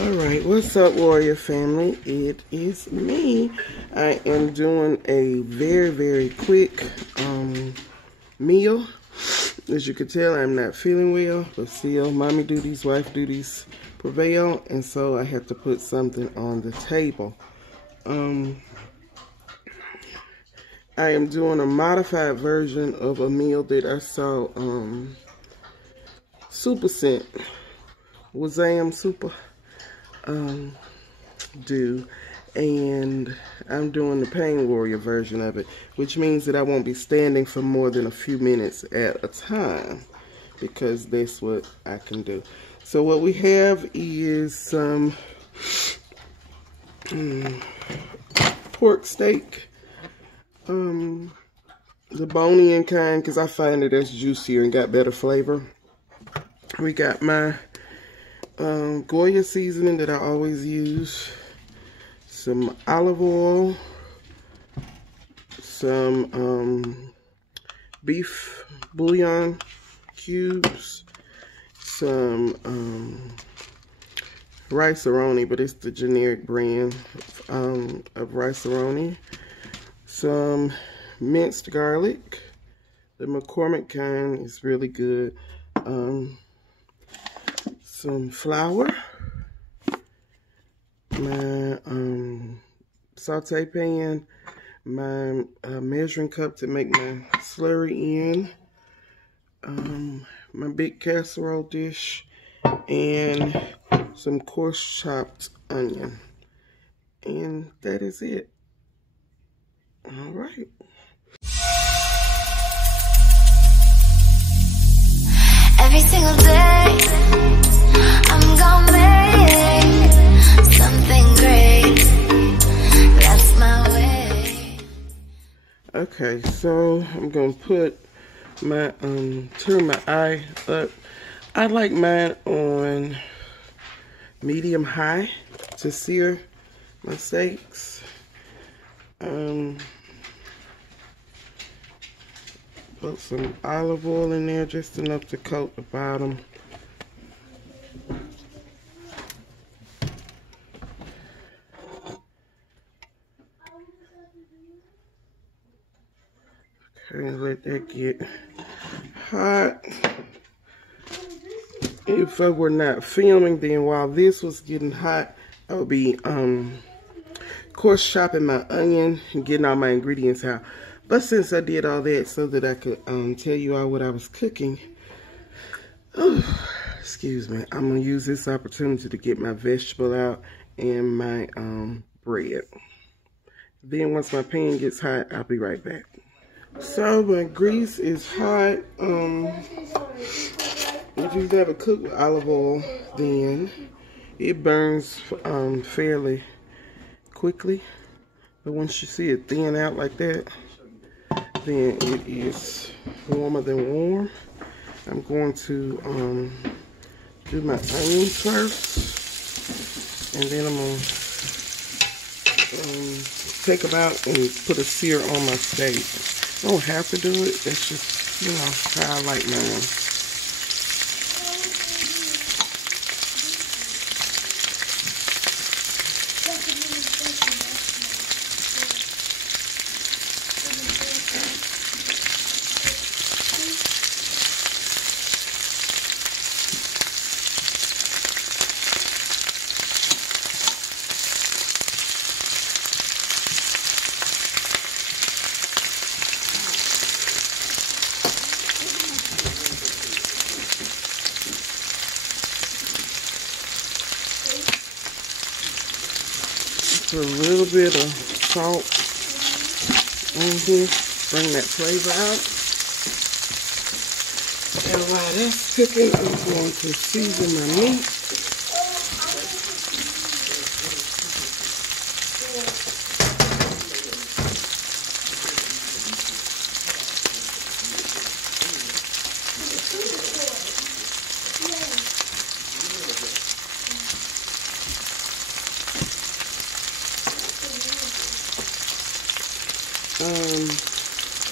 Alright, what's up, Warrior family? It is me. I am doing a very quick meal. As you can tell, I'm not feeling well, but still, mommy duties, wife duties prevail, and so I have to put something on the table. I am doing a modified version of a meal that I saw Super Scent, Wazam Super do, and I'm doing the Pain Warrior version of it, which means that I won't be standing for more than a few minutes at a time, because that's what I can do. So what we have is some pork steak, the bone-in kind, because I find it that's juicier and got better flavor. We got my Goya seasoning that I always use, some olive oil, some beef bouillon cubes, some rice-a-roni, but it's the generic brand of rice-a-roni, some minced garlic, the McCormick kind is really good, some flour, my saute pan, my measuring cup to make my slurry in, my big casserole dish, and some coarse chopped onion. And that is it. All right. Every single day, I'm gonna make something great. That's my way. Okay, so I'm gonna put my turn my eye up. I like mine on medium high to sear my steaks. Put some olive oil in there, just enough to coat the bottom. Okay, let that get hot. If I were not filming, then while this was getting hot, I would be coarse chopping my onion and getting all my ingredients out. But since I did all that so that I could tell you all what I was cooking, excuse me, I'm going to use this opportunity to get my vegetable out and my bread. Then once my pan gets hot, I'll be right back. So my grease is hot. If you've never cooked with olive oil, then it burns fairly quickly. But once you see it thin out like that, then it is warmer than warm. I'm going to do my onions first, and then I'm going to take them out and put a sear on my steak. I don't have to do it. That's just, you know, how I like mine. A little bit of salt on here, bring that flavor out. And while that's cooking, I'm going to season my meat.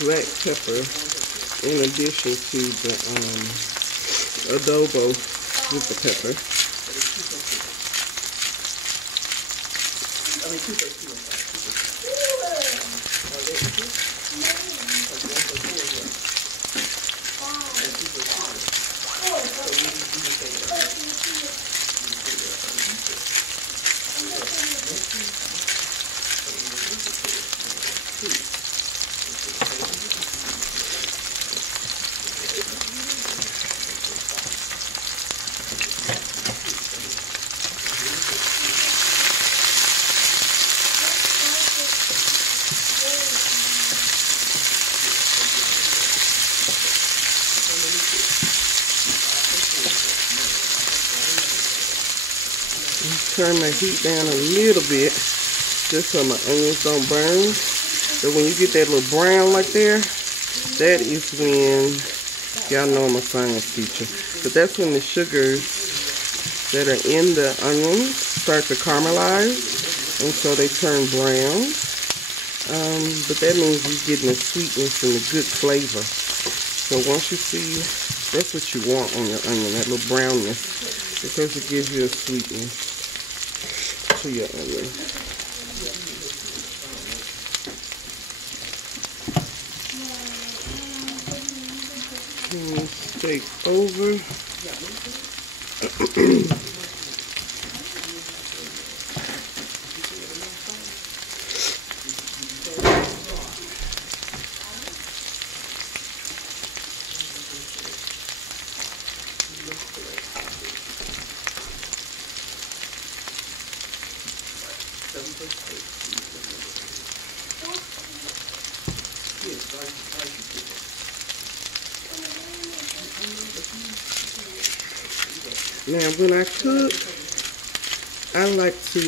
Black pepper in addition to the adobo with the pepper. Turn my heat down a little bit just so my onions don't burn. But when you get that little brown like there, that is when, y'all know I'm a science teacher, but that's when the sugars that are in the onions start to caramelize, and so they turn brown. But that means you're getting the sweetness and the good flavor. So once you see, that's what you want on your onion, that little brownness, because it gives you a sweetness to your onion. Steak over. Now, when I cook, I like to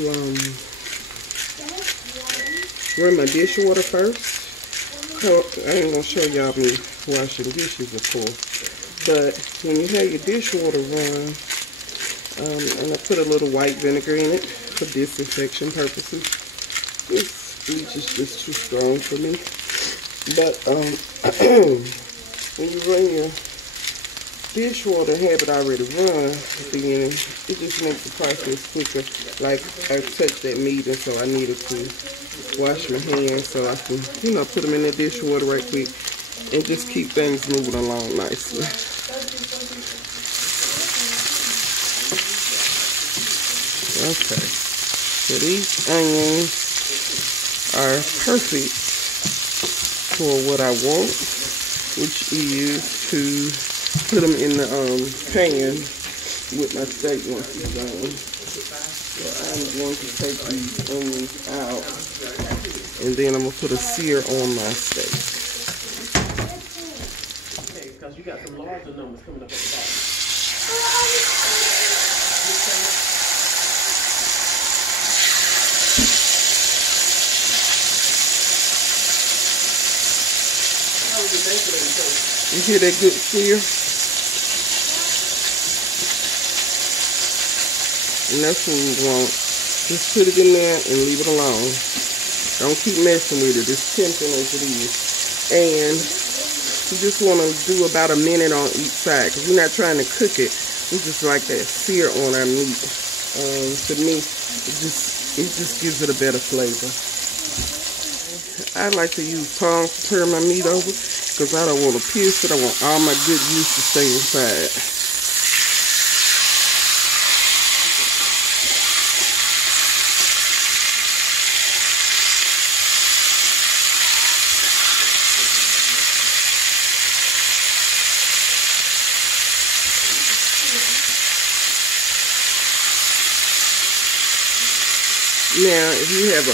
run my dishwater first. I ain't gonna show y'all me washing dishes, of course. But when you have your dishwater run, and I put a little white vinegar in it for disinfection purposes. This bleach is just too strong for me. But when you run your dishwater, have it already run, then it just makes the process quicker. Like, I touched that meat, and so I needed to wash my hands so I can, you know, put them in the dishwater right quick and just keep things moving along nicely. Okay, so these onions are perfect for what I want, which is to put them in the pan with my steak once it's done. So I'm going to take these onions out, and then I'm going to put a sear on my steak. Okay, because you got some larger numbers coming up at the bottom. You hear that good sear? And that's what we want. Just put it in there and leave it alone. Don't keep messing with it. It's tempting as it is. And you just want to do about a minute on each side, because we're not trying to cook it. We just like that sear on our meat. To me, it just gives it a better flavor. I like to use tongs to turn my meat over, because I don't want to pierce it. I want all my good juice to stay inside. Now, if you have a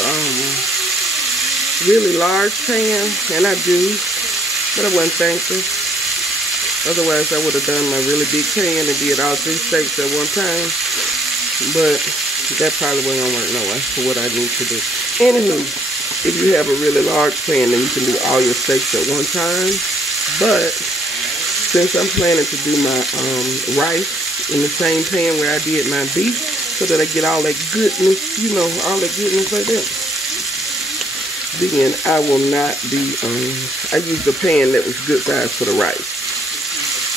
really large pan, and I do, but I wasn't thankful. Otherwise, I would have done my really big pan and did all 3 steaks at one time. But that probably wasn't gonna work no way for what I need to do. Anywho, if you have a really large pan, then you can do all your steaks at one time. But since I'm planning to do my rice in the same pan where I did my beef, so that I get all that goodness, you know, all that goodness like that, then I will not be, I used a pan that was good size for the rice.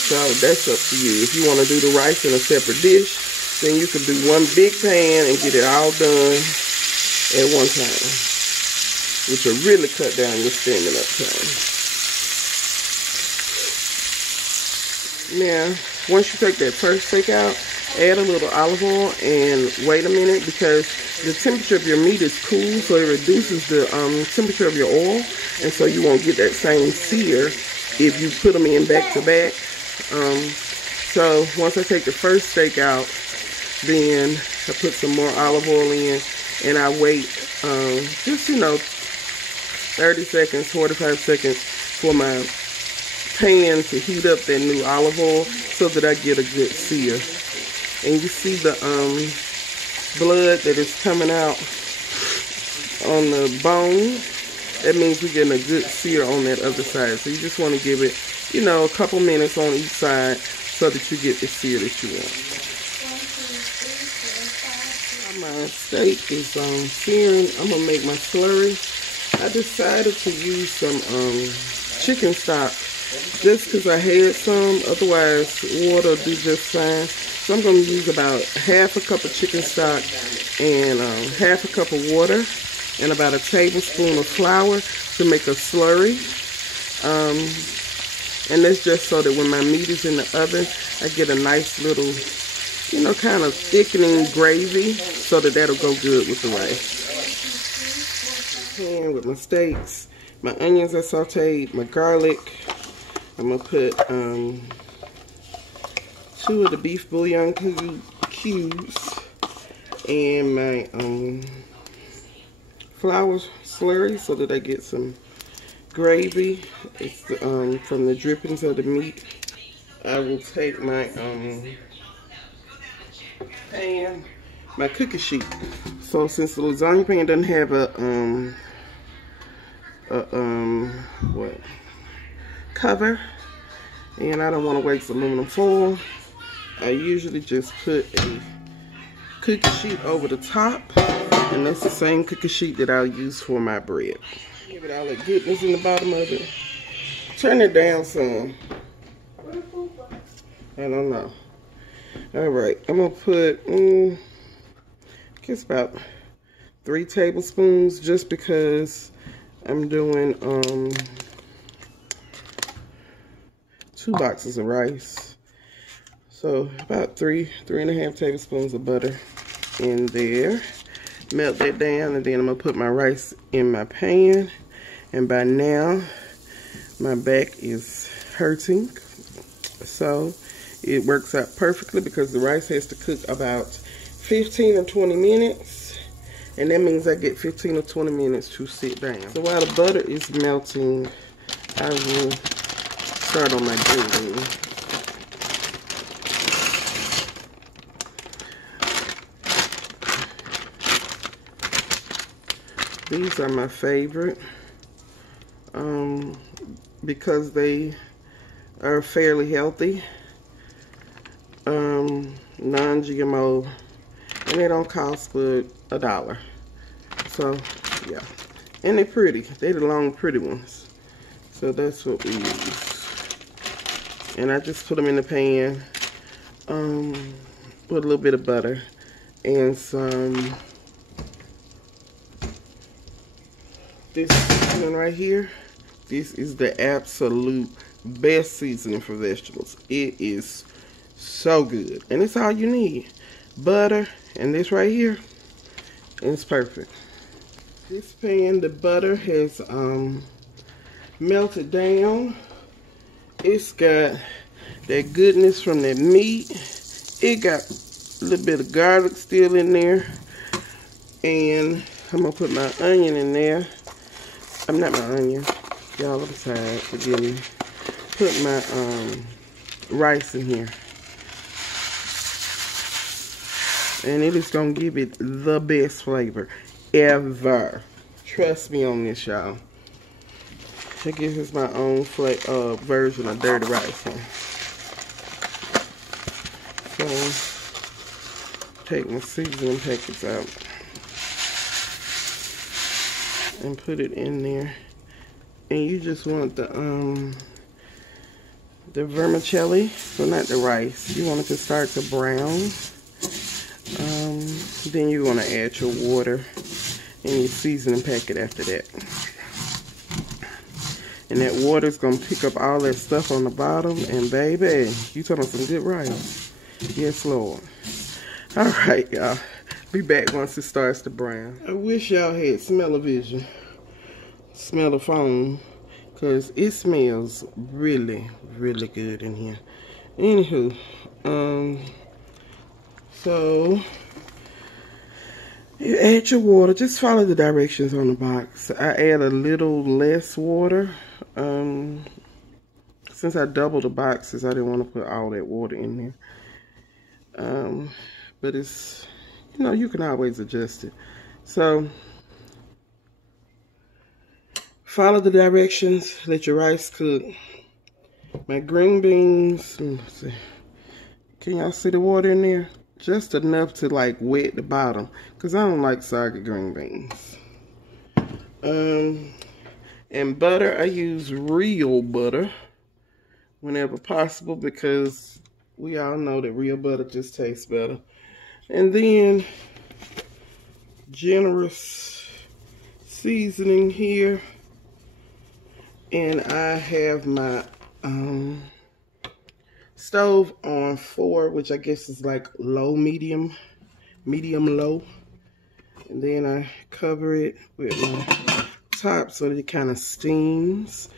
So that's up to you. If you want to do the rice in a separate dish, then you could do one big pan and get it all done at one time, which will really cut down your standing up time. Now, once you take that first steak out, add a little olive oil and wait a minute, because the temperature of your meat is cool, so it reduces the temperature of your oil, and so you won't get that same sear if you put them in back to back. So once I take the first steak out, then I put some more olive oil in, and I wait just, you know, 30 seconds, 45 seconds for my pan to heat up that new olive oil so that I get a good sear. And you see the blood that is coming out on the bone. That means we're getting a good sear on that other side. So you just want to give it, you know, a couple minutes on each side so that you get the sear that you want. My steak is searing. I'm going to make my slurry. I decided to use some chicken stock just because I had some. Otherwise, water will do just fine. So I'm going to use about half a cup of chicken stock and half a cup of water and about a tablespoon of flour to make a slurry. And that's just so that when my meat is in the oven, I get a nice little, you know, kind of thickening gravy so that that'll go good with the rice. Pan with my steaks, my onions I sauteed, my garlic. I'm going to put 2 of the beef bouillon cubes and my flour slurry so that I get some gravy. It's from the drippings of the meat. I will take my pan, my cookie sheet. So since the lasagna pan doesn't have a cover, and I don't want to waste aluminum foil, I usually just put a cookie sheet over the top, and that's the same cookie sheet that I'll use for my bread. Give it all that goodness in the bottom of it. Turn it down some. I don't know. Alright, I'm going to put, I guess about 3 tablespoons, just because I'm doing 2 boxes of rice. So about 3.5 tablespoons of butter in there. Melt that down, and then I'm going to put my rice in my pan. And by now, my back is hurting. So it works out perfectly because the rice has to cook about 15 or 20 minutes. And that means I get 15 or 20 minutes to sit down. So while the butter is melting, I will start on my dressing. These are my favorite because they are fairly healthy, non-GMO, and they don't cost but $1. So yeah, and they're pretty. They're the long pretty ones. So that's what we use. And I just put them in the pan, put a little bit of butter and some. This seasoning right here, this is the absolute best seasoning for vegetables. It is so good, and it's all you need. Butter and this right here, and it's perfect. This pan, the butter has melted down. It's got that goodness from that meat. It got a little bit of garlic still in there, and I'm gonna put my onion in there. I'm not my onion, y'all, I'm sorry, forgive me. Put my rice in here. And it is going to give it the best flavor ever. Trust me on this, y'all. I guess it's my own version of dirty rice. So, take my seasoning packets out and put it in there, and you just want the vermicelli, so not the rice. You want it to start to brown. Then you're going to add your water, and your seasoning packet after that. And that water's gonna pick up all that stuff on the bottom, and baby, you talking about some good rice. Yes, Lord. All right, y'all. Be back once it starts to brown. I wish y'all had smell-o-vision. Smell the foam, because it smells really, really good in here. Anywho, so you add your water. Just follow the directions on the box. I add a little less water. Since I doubled the boxes, I didn't want to put all that water in there. But it's, you know, you can always adjust it. So follow the directions. Let your rice cook. My green beans, let's see. Can y'all see the water in there? Just enough to like wet the bottom, because I don't like soggy green beans. And butter, I use real butter whenever possible, because we all know that real butter just tastes better. And then generous seasoning here, and I have my stove on 4, which I guess is like low, medium low. And then I cover it with my top so that it kind of steams.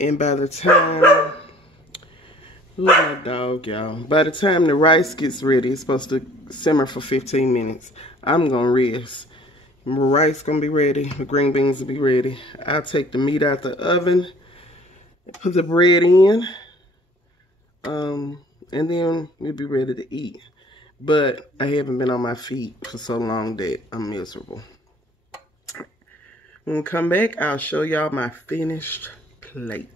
And by the time, who's my dog, y'all? By the time the rice gets ready, it's supposed to simmer for 15 minutes. I'm gonna rest. My rice gonna be ready. My green beans will be ready. I'll take the meat out the oven, put the bread in, and then we'll be ready to eat. But I haven't been on my feet for so long that I'm miserable. When we come back, I'll show y'all my finished plate.